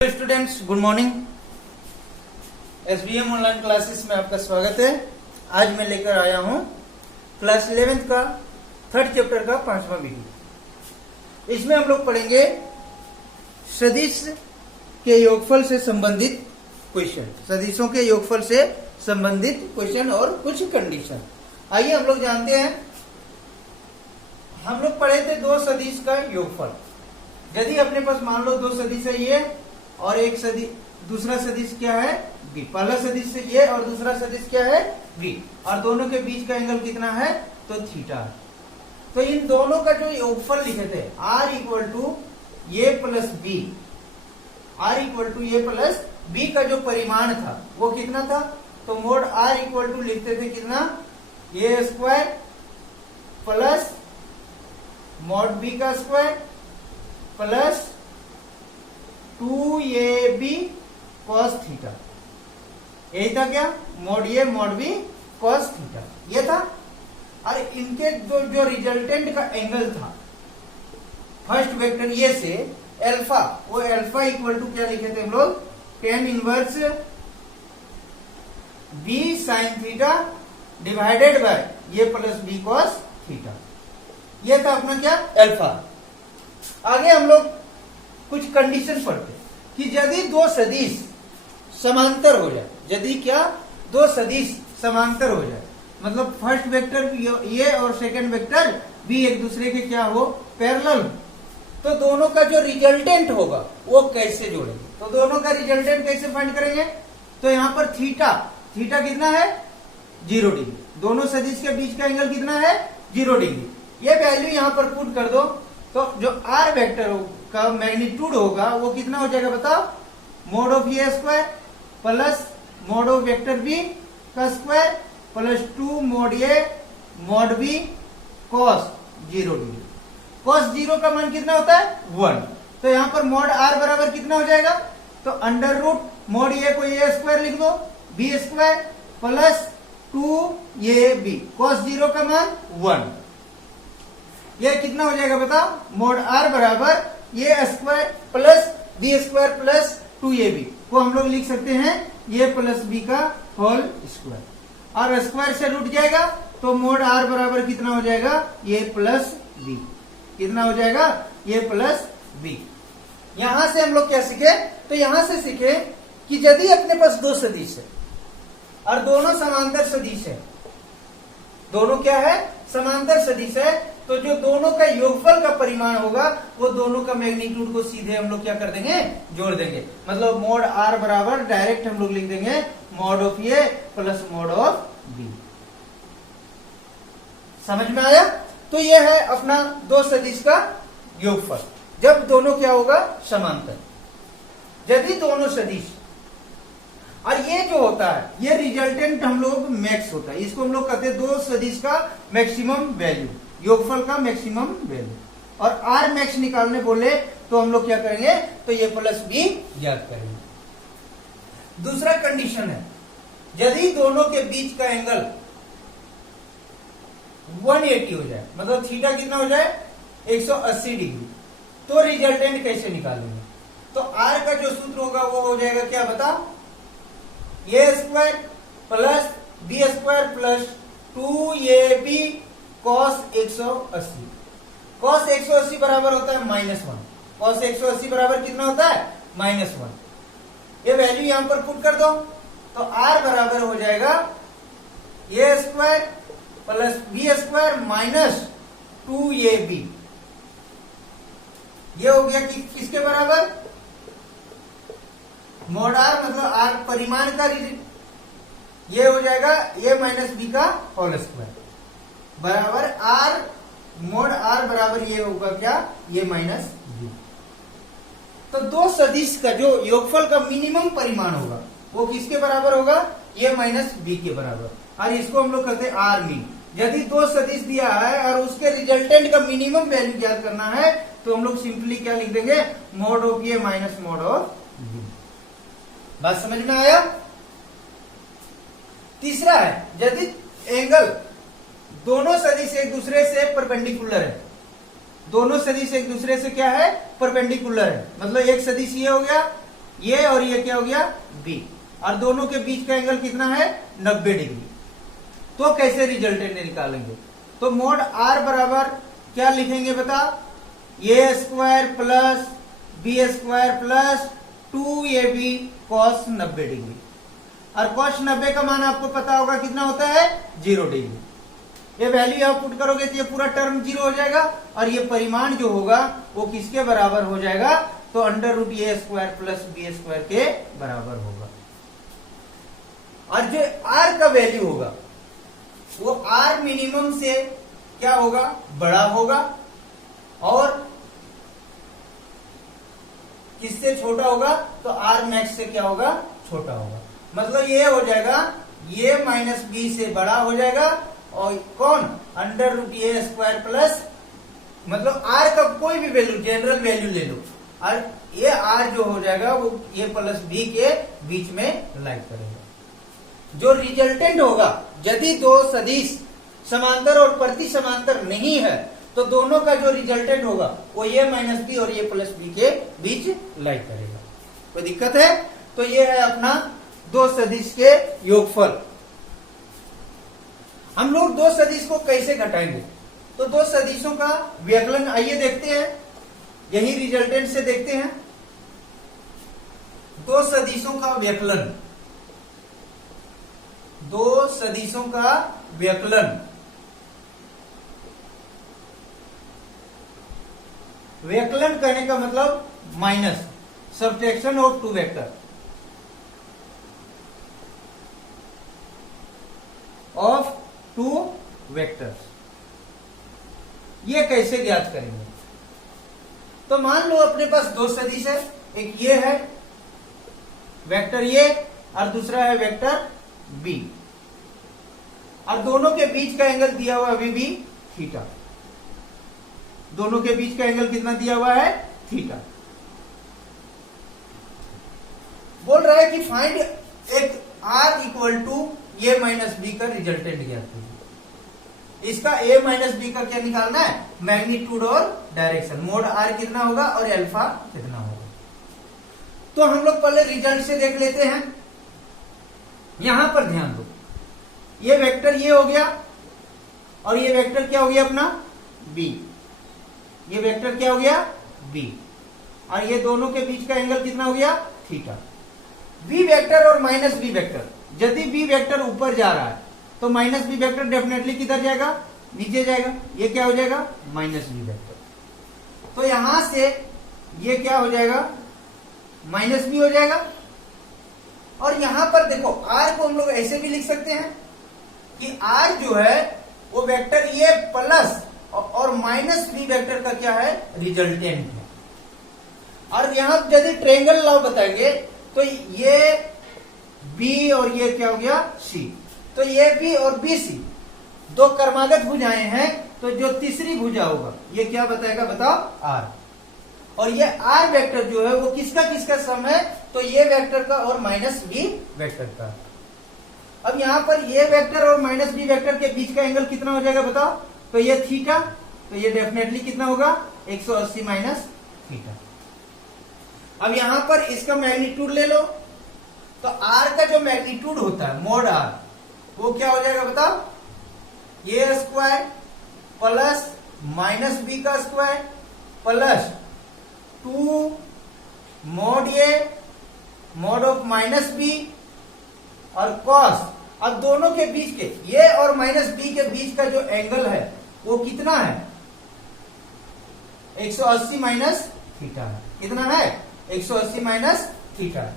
Students, good morning. SBM online classes में आपका स्वागत है। आज मैं लेकर आया हूं क्लास 11th का थर्ड चैप्टर का 5वां वीडियो। इसमें हम लोग पढ़ेंगे सदिश के योगफल से संबंधित क्वेश्चन, सदिशों के योगफल से संबंधित क्वेश्चन और कुछ कंडीशन। आइए हम लोग जानते हैं। हम लोग पढ़े थे दो सदिश का योगफल। यदि अपने पास मान लो दो सदिश है ये और एक सदिश, दूसरा सदिश क्या है बी। पहला सदिश से ये और दूसरा सदिश क्या है बी, और दोनों के बीच का एंगल कितना है तो थीटा। तो इन दोनों का जो योगफल लिखे थे R equal to A plus B, R equal to A plus B का जो परिमाण था वो कितना था, तो मोड आर इक्वल टू लिखते थे कितना, ए स्क्वायर प्लस मोड बी का square plus 2ab cos theta. यही था क्या, mode A mod B cos theta, ये था। और इनके जो रिजल्टेंट का एंगल था फर्स्ट वेक्टर ये से अल्फा, वो अल्फा इक्वल टू क्या लिखे थे हम लोग, tan inverse b sin theta divided by ये प्लस b cos थीटा। ये था अपना क्या अल्फा। आगे हम लोग कुछ कंडीशन पढ़ते कि यदि दो सदिश समांतर हो जाए, यदि क्या दो सदिश समांतर हो जाए, मतलब फर्स्ट वेक्टर ये और सेकंड वेक्टर भी एक दूसरे के क्या हो पैरेलल, तो दोनों का जो रिजल्टेंट होगा वो कैसे जोड़ेंगे। तो दोनों का रिजल्टेंट कैसे फाइंड करेंगे, तो यहां पर थीटा, थीटा कितना है 0 डिग्री, दोनों सदिश के बीच का एंगल कितना है 0 डिग्री। ये वैल्यू यहां पर पुट कर दो तो जो आर वेक्टर का मैग्नीट्यूड होगा वो कितना हो जाएगा बताओ, mod of A square plus mod of vector B का square plus 2 mod A mod B cos 0 degree. cos 0 का मान कितना होता है 1, तो यहां पर मोड आर बराबर कितना हो जाएगा, तो अंडर रूट मोड ए को ए स्क्वायर लिख दो B square plus 2ab cos 0 का मान 1। ये कितना हो जाएगा बताओ, मोड आर बराबर A square plus B square plus 2ab को हम लोग लिख सकते हैं ए प्लस बी का होल स्क्वायर, और स्क्वायर से रूट जाएगा तो मोड आर बराबर कितना हो जाएगा ए प्लस बी, कितना हो जाएगा ए प्लस बी। यहां से हम लोग क्या सीखे, तो यहां से सीखे कि यदि अपने पास दो सदिश है और दोनों समांतर सदिश है, दोनों क्या है समांतर सदिश है, तो जो दोनों का योगफल का परिमाण होगा वो दोनों का मैग्नीट्यूड को सीधे हम लोग क्या कर देंगे जोड़ देंगे। मतलब मोड आर बराबर डायरेक्ट हम लोग लिख देंगे mod of A plus mod of B. समझ में आया। तो ये है अपना दो सदिश का योगफल जब दोनों क्या होगा समांतर। यदि दोनों सदिश, और ये जो होता है ये रिजल्टेंट हम लोग मैक्स होता है, इसको हम लोग कहते हैं दो सदिश का मैक्सिमम वैल्यू, योगफल का मैक्सिमम वैल्यू। और आर मैक्स निकालने बोले तो हम लोग क्या करेंगे, तो ये प्लस बी ज्ञात करेंगे। दूसरा कंडीशन है, यदि दोनों के बीच का एंगल 180 हो जाए, मतलब थीटा कितना हो जाए 180 डिग्री, तो रिजल्टेंट कैसे निकालेंगे। तो आर का जो सूत्र होगा वो हो जाएगा क्या बता, A square plus B square plus 2ab cos 180। cos 180 बराबर होता है -1, cos 180 बराबर कितना होता है -1। ये वैल्यू यहां पर पुट कर दो तो r बराबर हो जाएगा A square plus B square minus 2ab। ये हो गया कि किसके बराबर, मोड आर मतलब आर परिमाण का, ये हो जाएगा ए माइनस बी का होल स्क्वायर बराबर आर, मोड आर बराबर ये होगा क्या ये माइनस बी। तो दो सदिश का जो योगफल का मिनिमम परिमाण होगा वो किसके बराबर होगा, ए माइनस बी के बराबर, और इसको हम लोग कहते हैं आर मीन। यदि दो सदिश दिया है और उसके रिजल्टेंट का मिनिमम वैल्यू ज्ञात करना है तो हम लोग सिंपली क्या लिख देंगे, mod of A minus mod of B. बात समझ में आया। तीसरा है, यदि एंगल दोनों सदिश एक दूसरे से परपेंडिकुलर है, दोनों सदिश एक दूसरे से क्या है परपेंडिकुलर है, मतलब एक सदिश ये हो गया ये और ये क्या हो गया बी, और दोनों के बीच का एंगल कितना है 90 डिग्री। तो कैसे रिजल्टेंट निकालेंगे? तो मोड आर बराबर क्या लिखेंगे बता, A square plus B square plus 2ab cos 90 degree, और cos 90 का मान आपको पता होगा कितना होता है 0 डिग्री। ये वैल्यू आप पुट करोगे तो ये पूरा टर्म 0 हो जाएगा, और ये परिमाण जो होगा वो किसके बराबर हो जाएगा, तो अंडर रूट ए स्क्वायर प्लस बी स्क्वायर के बराबर होगा। और जो आर का वैल्यू होगा वो आर मिनिमम से क्या होगा, बड़ा होगा, और किससे छोटा होगा, तो आर मैक्स से क्या होगा, छोटा होगा। मतलब ये हो जाएगा ये माइनस बी से बड़ा हो जाएगा, और कौन, अंडर रूट ए स्क्वायर प्लस, मतलब आर का कोई भी वैल्यू जनरल वैल्यू ले लो, और ये आर जो हो जाएगा वो ए प्लस बी के बीच में लाइक करेगा। जो रिजल्टेंट होगा, यदि दो सदिश समांतर और प्रति समांतर नहीं है तो दोनों का जो रिजल्टेंट होगा वो ए माइनस बी और ए प्लस बी के बीच लाइक करेगा। कोई दिक्कत है? तो ये है अपना दो सदिश के योगफल। हम लोग दो सदिश को कैसे घटाएंगे? तो दो सदिशों का व्यकलन आइए देखते हैं, यही रिजल्टेंट से देखते हैं। दो सदिशों का व्यकलन, दो सदिशों का व्यकलन, व्यकलन करने का मतलब minus subtraction of two vector of two vectors. ये कैसे ज्ञात करेंगे? तो मान लो अपने पास दो सदिश है, एक ये है वेक्टर ये और दूसरा है वेक्टर बी, और दोनों के बीच का एंगल दिया हुआ अभी भी थीटा। दोनों के बीच का एंगल कितना दिया हुआ है, थीटा। बोल रहा है कि फाइंड एक R equal to A minus B का रिजल्टेंट ज्ञात कीजिए। इसका ए माइनस बी का क्या निकालना है, मैग्नीट्यूड और डायरेक्शन, मोड आर कितना होगा और अल्फा कितना होगा। तो हम लोग पहले रिजल्ट से देख लेते हैं। यहां पर ध्यान दो, ये वेक्टर ये हो गया, और ये वेक्टर क्या हो गया अपना बी, ये वेक्टर क्या हो गया बी, और ये दोनों के बीच का एंगल कितना हो गया थीटा। बी वेक्टर और माइनस बी वेक्टर, यदि बी वेक्टर ऊपर जा रहा है तो माइनस बी वेक्टर डेफिनेटली किधर जाएगा, नीचे जाएगा। ये क्या हो जाएगा माइनस बी वेक्टर। तो यहां से ये क्या हो जाएगा माइनस बी हो जाएगा। और यहां पर देखो आर को हम लोग ऐसे भी लिख सकते हैं कि आर जो है वो वेक्टर ये प्लस और माइनस बी वेक्टर का क्या है रिजल्टेंट है। और यहां यदि ट्रायंगल लॉ बताएंगे तो ये बी और ये क्या हो गया सी, तो ये बी और बी सी दो क्रमागत भुजाएं हैं, तो जो तीसरी भुजा होगा ये क्या बताएगा बताओ आर। और ये आर वेक्टर जो है वो किसका किसका सम है, तो ये वेक्टर का और माइनस बी वेक्टर का। अब यहां पर ये वेक्टर और माइनस बी वेक्टर के बीच का एंगल कितना हो जाएगा बताओ, तो ये थीटा, तो ये डेफिनेटली कितना होगा 180 माइनस थीटा। अब यहां पर इसका मैग्नीट्यूड ले लो, तो आर का जो मैग्नीट्यूड होता है मोड आर वो क्या हो जाएगा बताओ, A square plus minus B का square plus 2 mod A mod of minus B और कॉस। अब दोनों के बीच के ये और माइनस बी के बीच का जो एंगल है वो कितना है 180 माइनस थीटा है। कितना है 180 माइनस थीटा।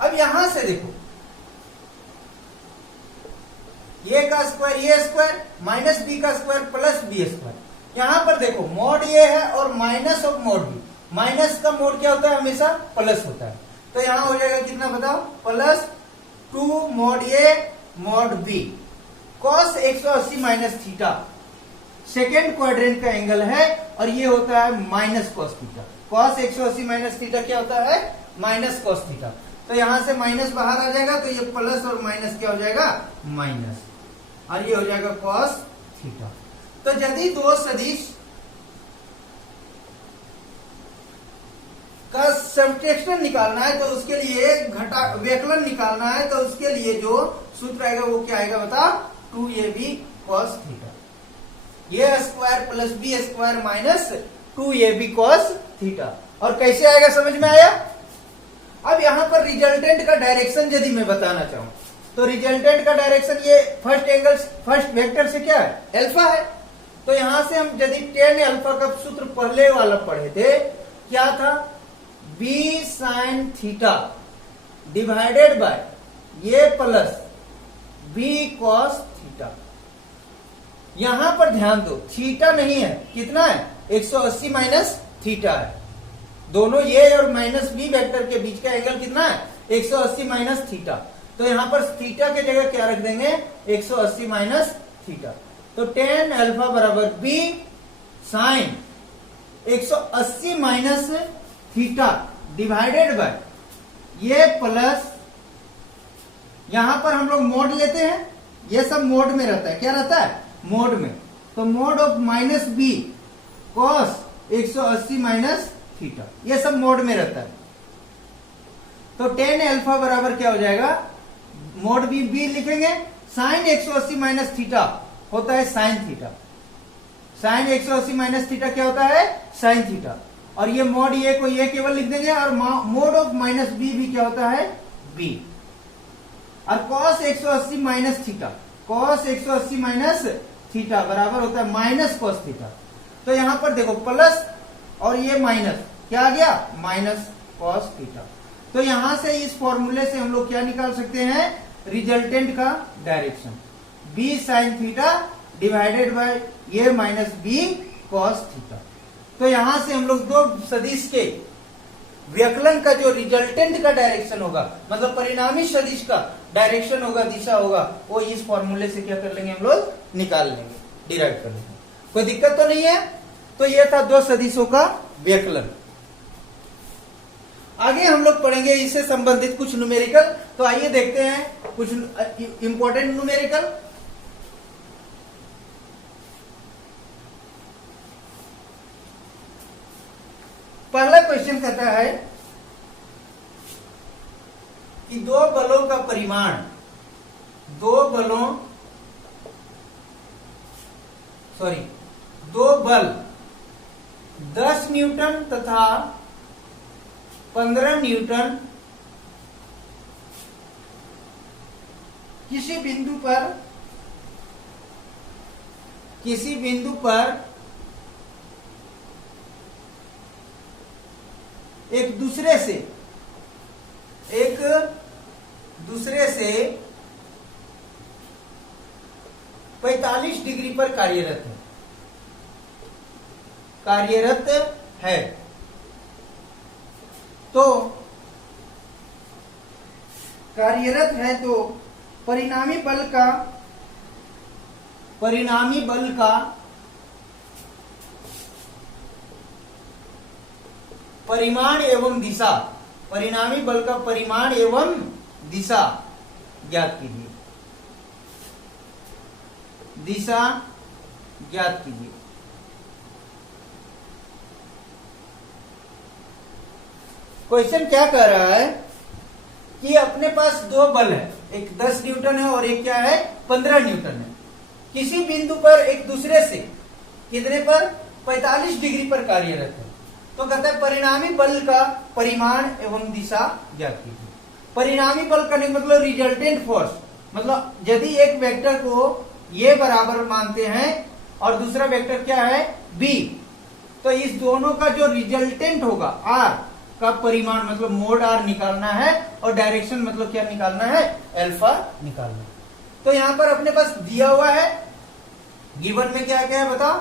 अब यहां से देखो ए का square A square minus B का स्क्वायर प्लस बी स्क्वायर। यहां पर देखो मोड ए है और minus of mod B, minus का मोड क्या होता है हमेशा प्लस होता है। तो यहां हो जाएगा कितना बताओ plus 2 mod A mod B cos 180 minus theta second quadrant का एंगल है, और ये होता है minus cos theta. Cos 180 minus theta क्या होता है माइनस कॉस थीटा। तो यहां से माइनस बाहर आ जाएगा, तो ये प्लस और माइनस क्या हो जाएगा माइनस, और ये हो जाएगा कॉस थीटा। तो यदि दो सदिश का सब्ट्रैक्शन निकालना है तो उसके लिए घटा व्यकलन निकालना है तो उसके लिए जो सूत्र आएगा वो क्या आएगा बता, 2ab cos theta, A square plus B square minus 2ab cos theta. और कैसे आएगा समझ में आया? अब यहां पर रिजल्टेंट का डायरेक्शन यदि मैं बताना चाहूं तो रिजल्टेंट का डायरेक्शन ये फर्स्ट वेक्टर से क्या है, अल्फा है। तो यहां से हम यदि tan अल्फा का सूत्र पहले वाला पढ़े थे, क्या था, b sin theta divided by ये प्लस b cos थीटा। यहां पर ध्यान दो, थीटा नहीं है, कितना है, 180 माइनस थीटा है। दोनों ये और माइनस बी वेक्टर के बीच का एंगल कितना है, 180 माइनस थीटा। तो यहां पर थीटा के जगह क्या रख देंगे, 180 माइनस थीटा। तो tan अल्फा बराबर b sine 180 minus theta divided by ये प्लस, यहां पर हम लोग मोड लेते हैं, ये सब मोड में रहता है, क्या रहता है, मोड में। तो mod of minus B cos 180 minus theta, ये सब मोड में रहता है। तो tan अल्फा बराबर क्या हो जाएगा, मोड बी लिखेंगे, साइन 180 माइनस थीटा होता है sine theta, sine 180 minus theta क्या होता है, साइन थीटा। और ये मोड ये को ये केवल लिख देंगे, और मोड ऑफ माइनस बी भी क्या होता है, बी। और cos 180 minus theta, cos 180 minus theta बराबर होता है माइनस cos थीटा। तो यहां पर देखो प्लस और ये माइनस, क्या आ गया, माइनस cos थीटा। तो यहां से इस फॉर्मूले से हम लोग क्या निकाल सकते हैं, रिजल्टेंट का direction, b sin theta divided by ये माइनस b cos थीटा। तो यहां से हम लोग दो सदिश के व्यकलन का जो रिजल्टेंट का डायरेक्शन होगा, मतलब परिणामी सदिश का डायरेक्शन होगा, दिशा होगा, वो इस फॉर्मूले से क्या कर लेंगे, हम लोग निकाल लेंगे, डिराइव कर लेंगे। कोई दिक्कत तो नहीं है। तो ये था दो सदिशों का व्यकलन। आगे हम लोग पढ़ेंगे इससे संबंधित कुछ न्यूमेरिकल। तो आइए देखते हैं कुछ इंपॉर्टेंट न्यूमेरिकल। पहला क्वेश्चन कहता है कि दो बलों का परिमाण, दो बल 10 न्यूटन तथा 15 न्यूटन किसी बिंदु पर एक दूसरे से 45 डिग्री पर कार्यरत है। तो परिणामी बल का परिमाण एवं दिशा, परिणामी बल का परिमाण एवं दिशा ज्ञात कीजिए, दिशा ज्ञात कीजिए। क्वेश्चन क्या कह रहा है कि अपने पास दो बल है, एक 10 न्यूटन है और एक क्या है, 15 न्यूटन है। किसी बिंदु पर एक दूसरे से कितने पर, 45 डिग्री पर कार्यरत है। तो कहता है परिणामी बल का परिमाण एवं दिशा ज्ञात कीजिए। परिणामी बल का मतलब रिजल्टेंट फोर्स, मतलब यदि एक वेक्टर को ये बराबर मानते हैं और दूसरा वेक्टर क्या है, बी, तो इस दोनों का जो रिजल्टेंट होगा आर का परिमाण मतलब मोड आर निकालना है, और डायरेक्शन मतलब क्या निकालना है, अल्फा निकालना है। तो यहां पर अपने पास दिया हुआ है, गिवन में क्या क्या है बताओ।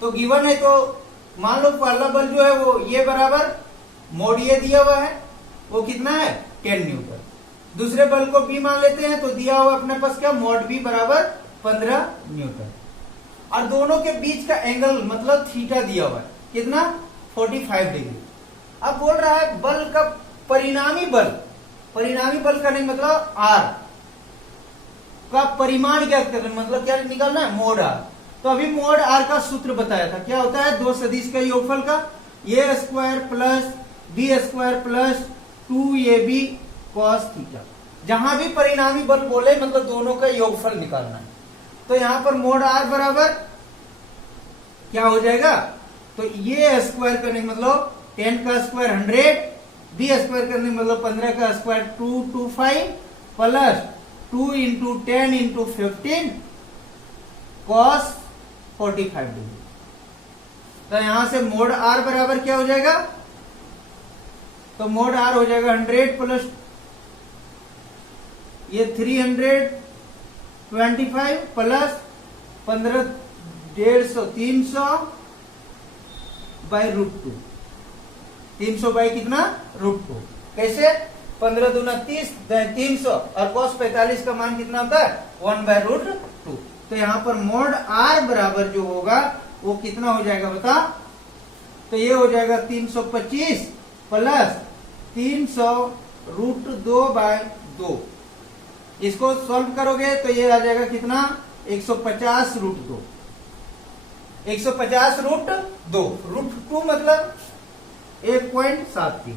तो गिवन है, तो मान लो पहला बल जो है वो ये बराबर मोड ये दिया हुआ है, वो कितना है, 10 न्यूटन। दूसरे बल को बी मान लेते हैं, तो दिया हुआ अपने पास क्या, मोड बी बराबर 15 न्यूटन। और दोनों के बीच का एंगल मतलब थीटा दिया हुआ है, कितना, 45 डिग्री। अब बोल रहा है बल का परिणामी बल का नहीं मतलब आर का परिमाण क्या करना, मतलब क्या निकालना है, मोड आर। तो अभी मोड आर का सूत्र बताया था, क्या होता है, दो सदिश का योगफल का। A square plus B square plus 2ab cos theta. जहां भी परिणामी बल बोले मतलब दोनों का योगफल निकालना है। तो यहां पर मोड आर बराबर क्या हो जाएगा, तो ये स्क्वायर करने का मतलब 10 का स्क्वायर 100, बी स्क्वायर करने का मतलब 15 का square 225 plus 2 into 10 into 15 cos 45 degree. तो यहां से मोड आर बराबर क्या हो जाएगा, तो मोड आर हो जाएगा 100 प्लस ये 325 प्लस 15 150 300 बाई √2। 300 बाई कितना √2। कैसे 15 दूना 30 300 और cos 45 का मान कितना होता है 1/√2। तो यहां पर मोड आर बराबर जो होगा वो कितना हो जाएगा बता, तो ये हो जाएगा 325 प्लस 300√2/2। इसको सॉल्व करोगे तो ये आ जाएगा कितना 150√2। 150√2 √2 मतलब 1.73,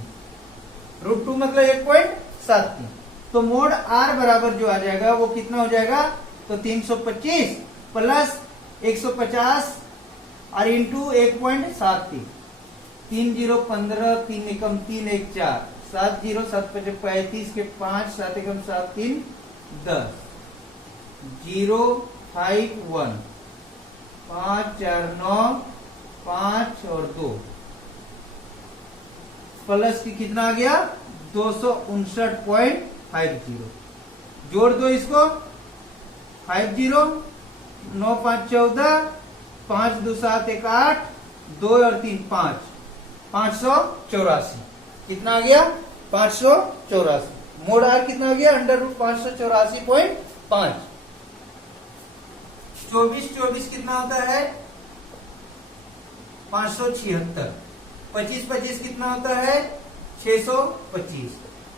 √2 मतलब 1.73। तो मोड आर बराबर जो आ जाएगा वो कितना हो जाएगा, तो 325 प्लस 150 और इंटू 1.73। 3 0 15 3 एकम 3 1 4 7 0 7 5 35 के 5 7 एकम 7 3 10 0 5 1 5 4 9 5 और 2 प्लस की कितना आ गया 259.50। जोड़ दो इसको 50 9 5 14 5 2 7 1 8 2 और 3 5 584। कितना आ गया 584। मोड आर कितना आ गया √584.5। 24 24 कितना होता है 576। 25 25 कितना होता है 625।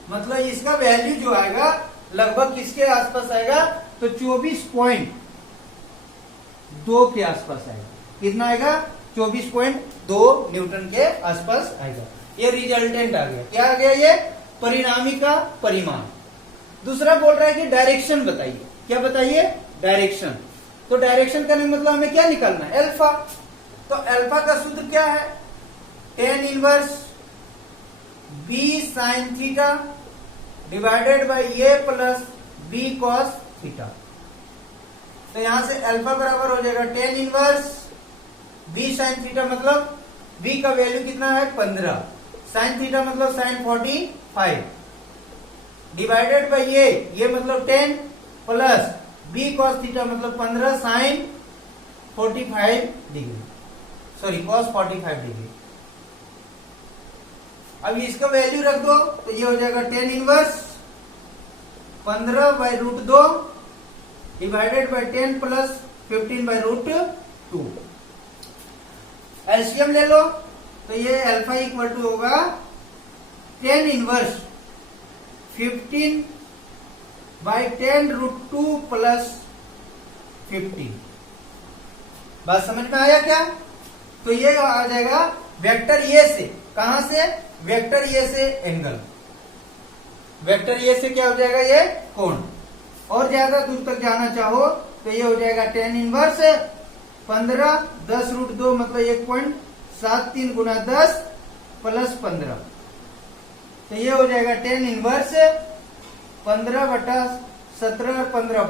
मतलब इसका वैल्यू जो आएगा लगभग किसके आसपास आएगा, तो 24.2 के आसपास आएगा। कितना आएगा 24.2 न्यूटन के आसपास आएगा। ये रिजल्टेंट आ गया। क्या आ गया ये परिणामी का परिमाण। दूसरा बोल रहा है कि डायरेक्शन बताइए। क्या बताइए डायरेक्शन। तो डायरेक्शन करने का मतलब हमें क्या निकालना है अल्फा। तो अल्फा का सूत्र क्या है tan inverse b sin theta divided bye a plus b cos theta. तो यहां से अल्फा बराबर हो जाएगा tan inverse b sin theta मतलब b का वैल्यू कितना है 15, sin थीटा मतलब sin 45 डिवाइडेड बाय ये मतलब 10 प्लस b cos थीटा मतलब 15 sin 45 degree sorry cos 45 degree. अब इसका वैल्यू रख दो तो ये हो जाएगा tan inverse 15/√2 divided by 10 plus 15/√2। LCM ले लो तो ये अल्फा इक्वल टू होगा tan इनवर्स 15/10√2 प्लस 15। बात समझ में आया क्या। तो ये आ जाएगा वेक्टर ए से, कहां से वेक्टर ए से एंगल, वेक्टर ए से क्या हो जाएगा ये कोण। और ज्यादा दूर तक जाना चाहो तो ये हो जाएगा tan इनवर्स 15 10√2 मतलब 1.73 गुना 10 प्लस 15। तो ये हो जाएगा tan इनवर्स 15/17 और 15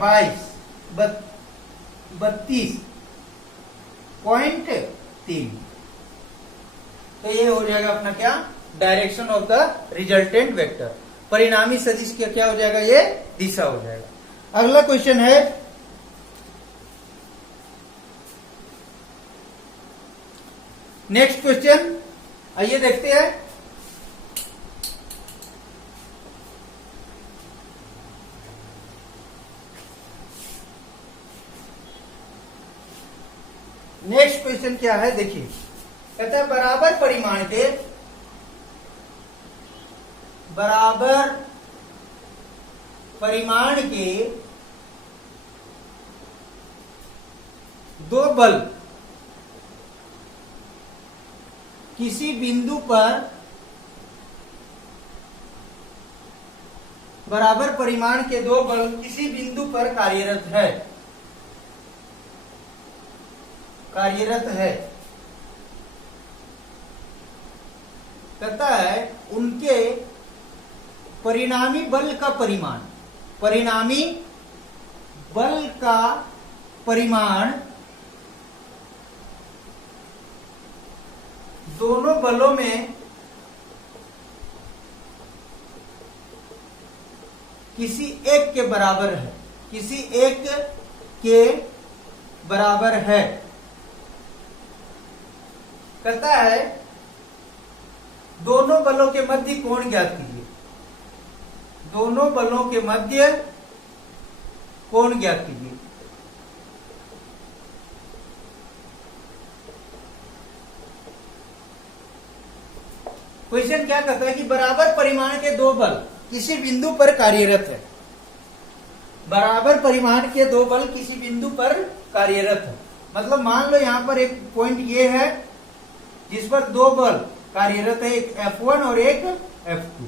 22.3। तो ये हो जाएगा अपना क्या direction of the resultant vector. परिणामी सदिश का क्या हो जाएगा ये दिशा हो जाएगा। अगला क्वेश्चन है नेक्स्ट क्वेश्चन, आइए देखते हैं। नेक्स्ट क्वेश्चन क्या है देखिए, कहता है बराबर परिमाण के दो बल किसी बिंदु पर बराबर परिमाण के दो बल किसी बिंदु पर कार्यरत है कहता है उनके परिणामी बल का परिमाण दोनों बलों में किसी एक के बराबर है कहता है दोनों बलों के मध्य कोण ज्ञात कीजिए। दोनों बलों के मध्य कोण ज्ञात कीजिए। क्वेश्चन क्या कहता है कि बराबर परिमाण के दो बल किसी बिंदु पर कार्यरत है। बराबर परिमाण के दो बल किसी बिंदु पर कार्यरत है मतलब मान लो यहां पर एक पॉइंट ये है जिस पर दो बल कार्यरत है, एक F1 और एक F2।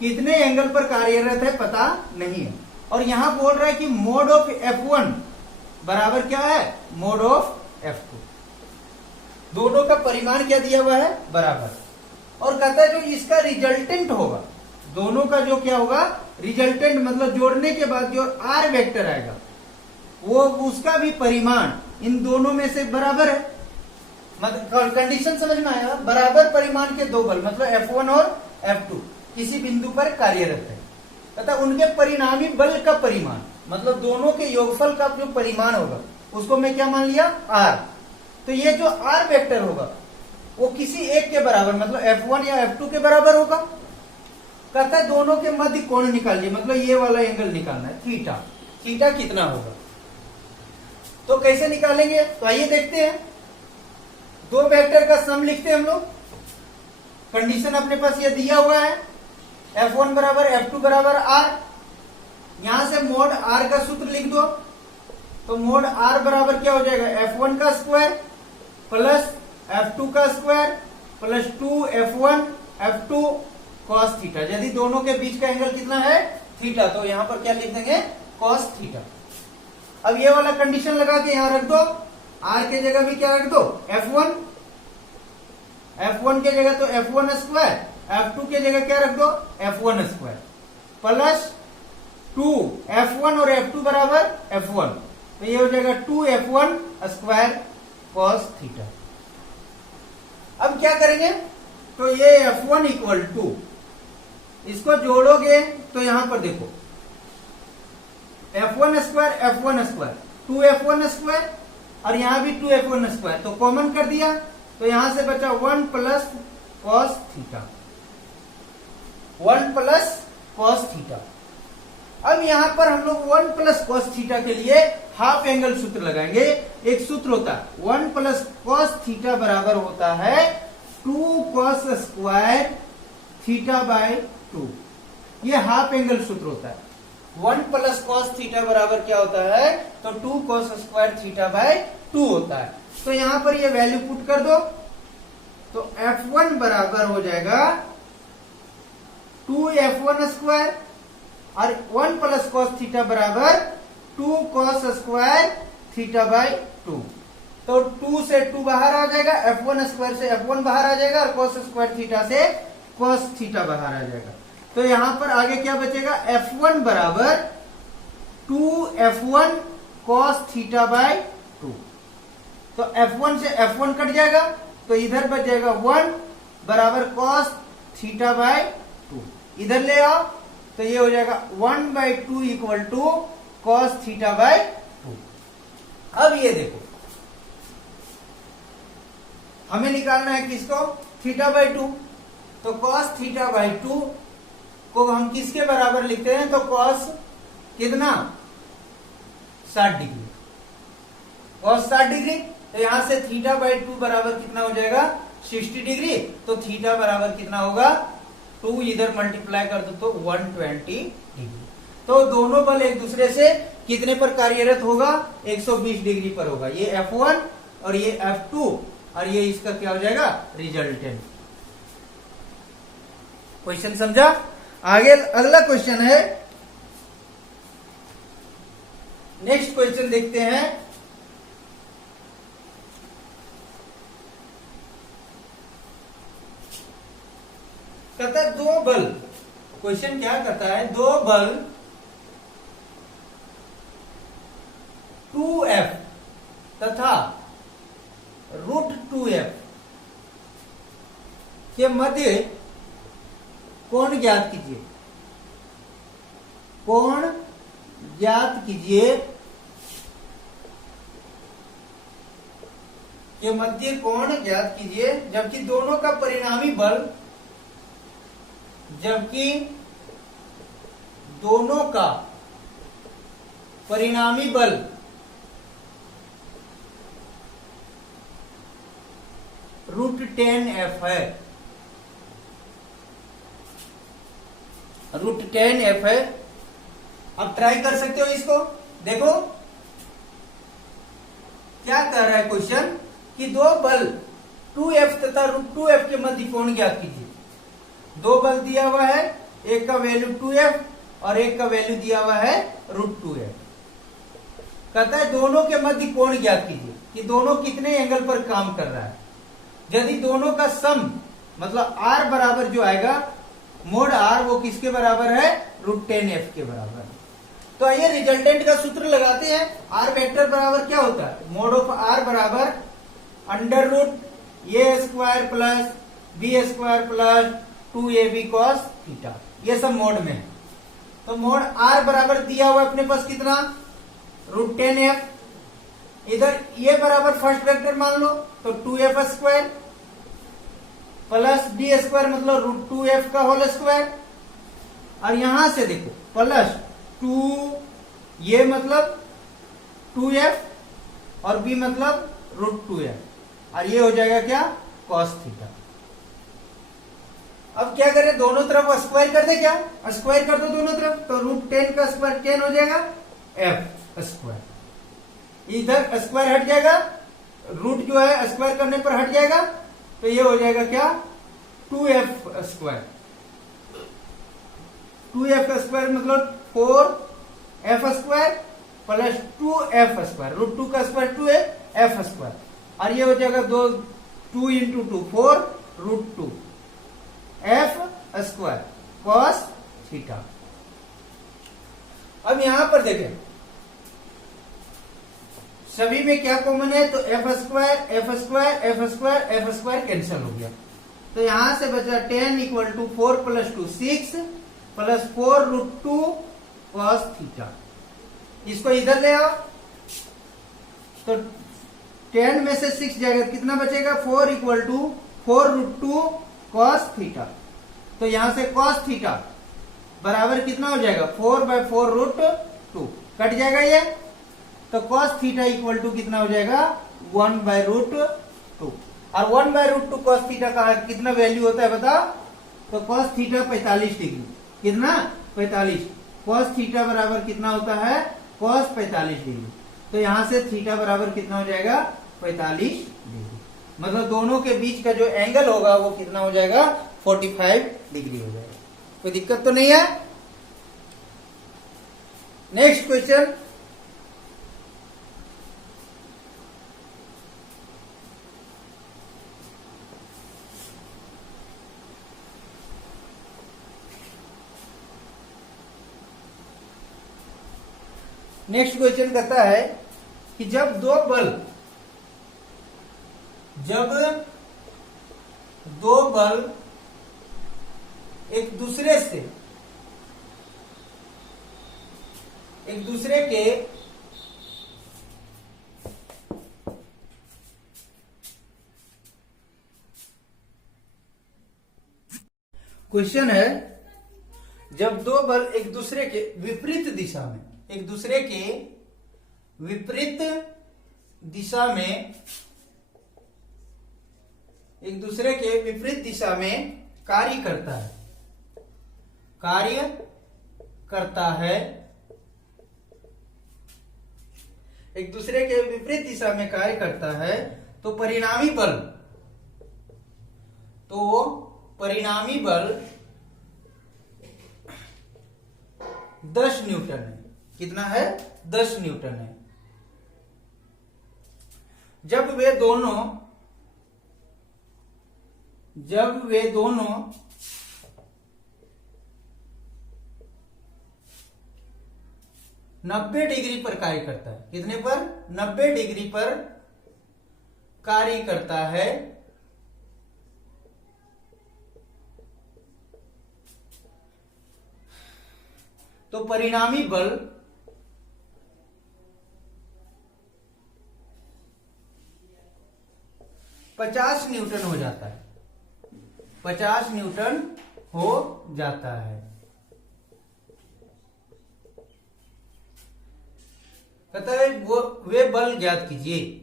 कितने एंगल पर कार्यरत है पता नहीं है और यहां बोल रहा है कि मोड ऑफ F1 बराबर क्या है, मोड ऑफ F2। दोनों का परिमाण क्या दिया हुआ है, बराबर। और कहता है जो इसका रिजल्टेंट होगा, दोनों का जो क्या होगा रिजल्टेंट मतलब जोड़ने के बाद जो R वेक्टर आएगा वो उसका भी परिमाण इन दोनों में से बराबर है। मतलब कंडीशन समझ में आया, बराबर परिमाण के दो बल मतलब F1 और F2 किसी बिंदु पर कार्यरत है तथा उनके परिणामी बल का परिमाण मतलब दोनों के योगफल का जो परिमाण होगा उसको मैं क्या मान लिया, R। तो ये जो R वेक्टर होगा वो किसी एक के बराबर मतलब F1 या F2 के बराबर होगा। कहता है दोनों के मध्य कोण निकालिए मतलब ये वाला एंगल निकालना है, थीटा। थीटा कितना होगा तो कैसे निकालेंगे, तो आइए देखते हैं। दो वेक्टर का सम लिखते हैं हम लोग। कंडीशन अपने पास ये दिया हुआ है F1 बराबर F2 बराबर R। यहां से मोड R का सूत्र लिख दो तो मोड R बराबर क्या हो जाएगा, F1 का स्क्वायर प्लस F2 का square plus 2F1 F2 cos theta. यदि दोनों के बीच का एंगल कितना है, थीटा, तो यहां पर क्या लिख देंगे, cos थीटा। अब ये वाला कंडीशन लगा के यहां रख दो, R के जगह भी क्या रख दो, F1 के जगह तो F1 स्क्वायर, F2 के जगह क्या रख दो, F1 स्क्वायर प्लस 2F1 और F2 बराबर F1, तो ये हो जाएगा 2F1 स्क्वायर cos थीटा। अब क्या करेंगे, तो ये F1 इक्वल टू, इसको जोड़ोगे तो यहां पर देखो F1 स्क्वायर 2F1 स्क्वायर और यहां भी 2F1 स्क्वायर, तो कॉमन कर दिया तो यहां से बचा 1 plus cos theta, 1 plus cos theta. अब यहां पर हम लोग 1 प्लस cos थीटा के लिए हाफ एंगल सूत्र लगाएंगे। एक सूत्र होता है 1 प्लस cos थीटा बराबर होता है 2 cos स्क्वायर थीटा बाय 2। ये हाफ एंगल सूत्र होता है। 1 प्लस cos थीटा बराबर क्या होता है, तो 2 cos स्क्वायर थीटा बाय 2 होता है। तो यहां पर ये वैल्यू पुट कर दो तो F1 बराबर हो जाएगा 2F1 स्क्वायर और 1 प्लस cos थीटा बराबर 2 cos स्क्वायर थीटा बाय 2। तो 2 से 2 बाहर आ जाएगा, F1 स्क्वायर से F1 बाहर आ जाएगा और cos स्क्वायर थीटा से cos थीटा बाहर आ जाएगा। तो यहां पर आगे क्या बचेगा, F1 बराबर 2F1 cos थीटा बाय 2। तो F1 से F1 कट जाएगा तो इधर बच जाएगा 1 बराबर cos थीटा बाय 2। इधर ले आओ तो ये हो जाएगा 1/2 equal to cos theta by 2। अब ये देखो हमें निकालना है किसको, थीटा बाय 2। तो cos थीटा बाय 2 को हम किसके बराबर लिखते हैं, तो cos कितना 60 डिग्री, cos 60 डिग्री। तो यहां से थीटा बाय 2 बराबर कितना हो जाएगा 60 डिग्री। तो थीटा बराबर कितना होगा, 2 इधर मल्टीप्लाई कर दो तो 120 डिग्री। तो दोनों बल एक दूसरे से कितने पर कार्यरत होगा, 120 डिग्री पर होगा। ये F1 और ये F2 और ये इसका क्या हो जाएगा, रिजल्टेंट। क्वेश्चन समझा? आगे अगला क्वेश्चन है, नेक्स्ट क्वेश्चन देखते हैं। कहता है दो बल, क्वेश्चन क्या कहता है, दो बल 2F तथा √2F के मध्य कोण ज्ञात कीजिए। कोण ज्ञात कीजिए के मध्य कोण ज्ञात कीजिए, जबकि दोनों का परिणामी बल, जबकि दोनों का परिणामी बल √10F है, √10F है। अब ट्राई कर सकते हो इसको, देखो क्या कह रहा है क्वेश्चन कि दो बल 2F तथा √2F के मध्य कोण ज्ञात कीजिए। दो बल दिया हुआ है, एक का वैल्यू 2F और एक का वैल्यू दिया हुआ है √2F। कहता है दोनों के मध्य कोण ज्ञात कीजिए कि दोनों कितने एंगल पर काम कर रहा है। यदि दोनों का सम मतलब R बराबर जो आएगा, मोड R वो किसके बराबर है, √10F के बराबर है। तो आइए रिजल्टेंट का सूत्र लगाते हैं। R वेक्टर बराबर क्या होता है, मोड ऑफ R बराबर √a² plus b² plus 2ab cos theta, ये सब मोड में है। तो मोड R बराबर दिया हुआ अपने पास कितना, √10F। इधर ये बराबर फर्स्ट वेक्टर मान लो तो 2F² प्लस b² मतलब √2F का होल स्क्वायर, और यहां से देखो प्लस 2, ये मतलब 2F और b मतलब √2F, और ये हो जाएगा क्या, cos थीटा। अब क्या करें, दोनों तरफ स्क्वायर कर दे, क्या स्क्वायर कर दो दोनों तरफ, तो √10 का स्क्वायर 10 हो जाएगा, F²। इधर स्क्वायर हट जाएगा, रूट जो है स्क्वायर करने पर हट जाएगा, तो ये हो जाएगा क्या, 2F²। 2F² मतलब 4F² प्लस 2F², √2 का स्क्वायर 2F², और ये हो जाएगा 2 × 2 4 √2 F² cos थीटा। अब यहां पर देखें सभी में क्या कॉमन है, तो F² कैंसिल हो गया, तो यहां से बचा 10 = 4 + 2 6 प्लस 4 √2 cos थीटा। इसको इधर ले आओ तो 10 में से 6 जाएगा, कितना बचेगा, 4 = 4 √2 cos थीटा। तो यहां से cos थीटा बराबर कितना हो जाएगा, 4/4 √2 कट जाएगा ये, तो cos थीटा = कितना हो जाएगा, 1/√2। और 1/√2 cos थीटा का कितना वैल्यू होता है बताओ, तो cos थीटा 45 डिग्री, कितना 45, cos थीटा बराबर कितना होता है, cos 45 डिग्री। तो यहां से थीटा बराबर कितना हो जाएगा, 45 डिग्री, मतलब दोनों के बीच का जो एंगल होगा वो कितना हो जाएगा, 45 डिग्री हो जाएगा। कोई दिक्कत तो नहीं है। नेक्स्ट क्वेश्चन, नेक्स्ट क्वेश्चन कहता है कि जब दो बल एक दूसरे के क्वेश्चन है, जब दो बल एक दूसरे के विपरीत दिशा में कार्य करता है, एक दूसरे के विपरीत दिशा में कार्य करता है, तो परिणामी बल 10 न्यूटन है। कितना है? 10 न्यूटन है। जब वे दोनों 90 डिग्री पर कार्य करता है। कितने पर? 90 डिग्री पर कार्य करता है, तो परिणामी बल 50 न्यूटन हो जाता है। 50 न्यूटन हो जाता है। कहता है वे बल ज्ञात कीजिए।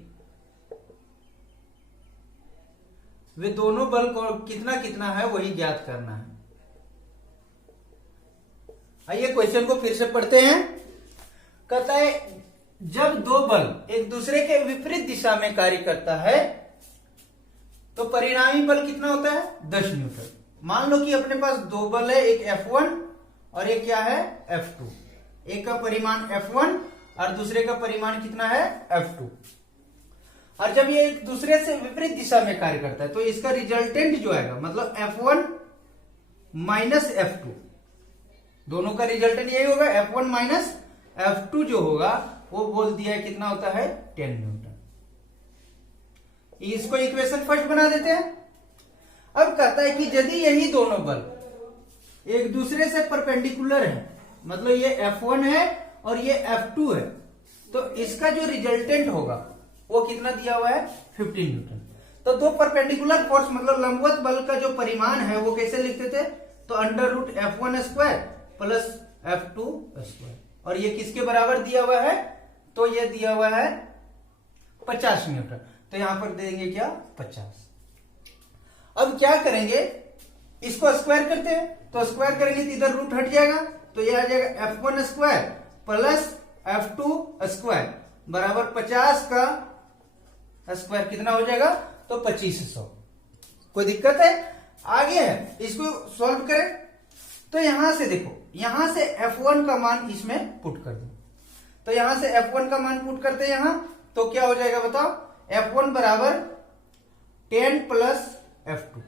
वे दोनों बल को कितना कितना है वही ज्ञात करना है। आइए क्वेश्चन को फिर से पढ़ते हैं। कहता है जब दो बल एक दूसरे के विपरीत दिशा में कार्य करता है तो परिणामी बल कितना होता है? 10 न्यूटन। मान लो कि अपने पास दो बल है, एक F1 और एक क्या है? F2। एक का परिमाण F1 और दूसरे का परिमाण कितना है? F2। और जब ये एक दूसरे से विपरीत दिशा में कार्य करता है तो इसका रिजल्टेंट जो आएगा, मतलब F1 माइनस F2, दोनों का रिजल्टेंट यही होगा। F1 माइनस F2 जो होगा वो बोल दिया है कितना होता है? 10 न्यूटन। इसको इक्वेशन फर्स्ट बना देते हैं। अब कहता है कि यदि यही दोनों बल एक दूसरे से परपेंडिकुलर है, मतलब ये F1 है और ये F2 है, तो इसका जो रिजल्टेंट होगा वो कितना दिया हुआ है? 15 न्यूटन। तो दो परपेंडिकुलर फोर्स मतलब लंबवत बल का जो परिमाण है वो कैसे लिखते थे? तो under root F1 square plus F2 square. और ये किसके बराबर दिया हुआ है? तो ये दिया हुआ है 50 न्यूटन। तो यहां पर देंगे क्या? 50। अब क्या करेंगे? इसको स्क्वायर करते हैं। तो स्क्वायर करेंगे तो इधर रूट हट जाएगा, तो ये आ जाएगा F1 square plus F2 square बराबर 50 का स्क्वायर कितना हो जाएगा? तो 2500। कोई दिक्कत है? आगे है, इसको सॉल्व करें। तो यहां से देखो, यहां से F1 का मान इसमें पुट कर दो। तो यहां से F1 का मान पुट करते हैं यहां, तो क्या हो जाएगा बताओ? F1 बराबर 10 प्लस F2।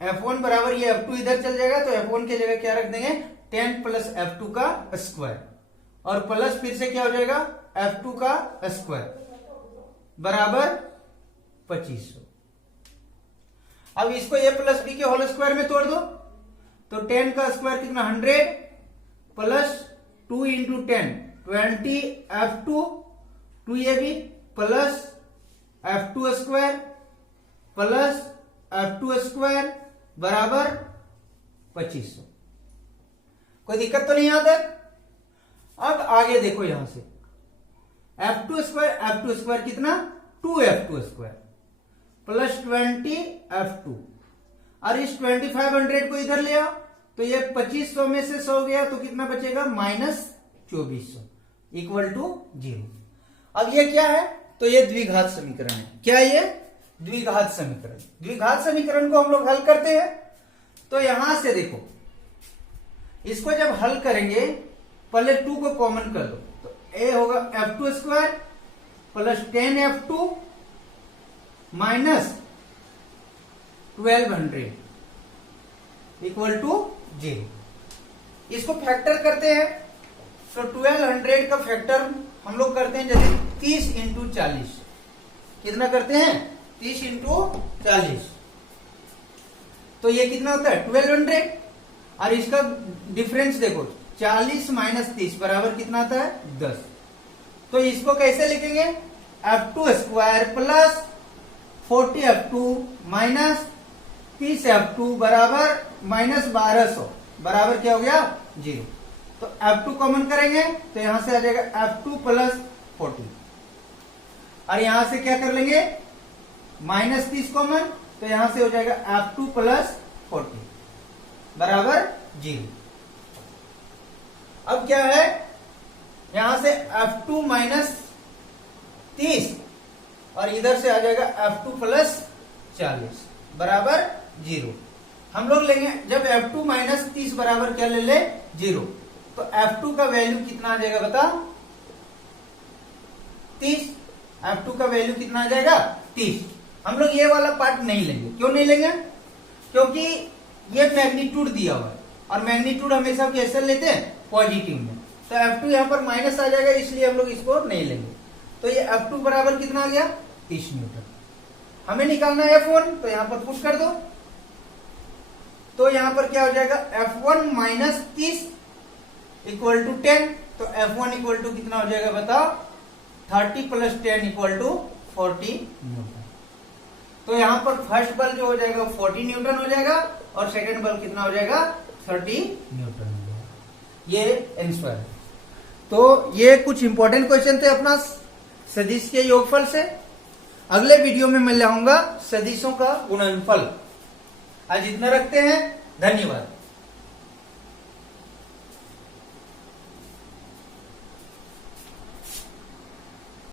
F1 बराबर ये F2 इधर चल जाएगा, तो F1 की जगह क्या रख देंगे? 10 प्लस F2 का स्क्वायर और प्लस फिर से क्या हो जाएगा? F2 का स्क्वायर बराबर 2500। अब इसको a प्लस बी के होल स्क्वायर में तोड़ दो, तो 10 का स्क्वायर कितना? 100 plus 2 into 10 20 F2 2ab plus F2 square plus F2 square बराबर 2500। कोई दिक्कत तो नहीं आता? अब आगे देखो, यहां से F2 स्क्वायर कितना? 2F2 स्क्वायर प्लस 20 F2 और इस 2500 को इधर ले आओ, तो ये 2500 में से 100 गया तो कितना बचेगा? Minus 2400 equal to 0। अब ये क्या है? तो ये द्विघात समीकरण है। क्या है ये? द्विघात समीकरण। द्विघात समीकरण को हम लोग हल करते हैं। तो यहां से देखो, इसको जब हल करेंगे पहले 2 को कॉमन कर दो, तो a होगा F2 square plus 10F2 minus 1200 equal to 0। इसको फैक्टर करते हैं, तो 1200 का फैक्टर हम लोग करते हैं जैसे 30 इंटू 40। कितना करते हैं? 30 इंटू 40। तो ये कितना होता है? 1200। और इसका डिफरेंस देखो, 40 माइनस 30 बराबर कितना आता है? 10। तो इसको कैसे लिखेंगे? F2 square plus 40F2 minus 30F2 बराबर माइनस 1200 बराबर क्या हो गया? 0। तो F2 कॉमन करेंगे तो यहां से आ जाएगा F2 प्लस 40 और यहां से क्या कर लेंगे? माइनस 30 कॉमन, तो यहां से हो जाएगा F2 प्लस 40 बराबर 0। अब क्या है? यहां से F2 माइनस 30 और इधर से आ जाएगा F2 प्लस 40 बराबर 0। हम लोग लेंगे जब F2 माइनस 30 बराबर क्या ले ले 0, तो F2 का वैल्यू कितना आ जाएगा बता 30। F2 का वैल्यू कितना आ जाएगा 30। हम लोग ये वाला पार्ट नहीं लेंगे। क्यों नहीं लेंगे? क्योंकि ये मैग्नीट्यूड दिया हुआ है और मैग्नीट्यूड हमेशा कैसे लेते हैं पॉजिटिव में, तो F2 यहाँ पर माइनस आ जाएगा, इसलिए हम लोग इसको नहीं लेंगे। तो ये F2 बराबर कितना आ गया 30 न्यूटन। हमें निकालना है F1, तो यहाँ पर पुट कर दो। तो यहाँ पर क्या हो जाएगा F1 माइनस 30 इक्वल टू 10। तो F1 इक्वल टू कितना हो जाएगा बताओ 30 प्लस 10 इक्वल टू 40 न्यूटन। तो यहाँ पर फर्स्ट बल जो हो जाएगा 40 न्यूटन हो जाएगा और सेकंड बल कितना हो जाएगा 30 न्यूटन हो जाएगा। ये आंसर है। तो ये कुछ इंपॉर्टेंट क्वेश्चन थे अपना सदिश के योगफल से। अगले वीडियो में मैं लाऊंगा सदिशों का गुणनफल। आज इतना रखते हैं, धन्यवाद।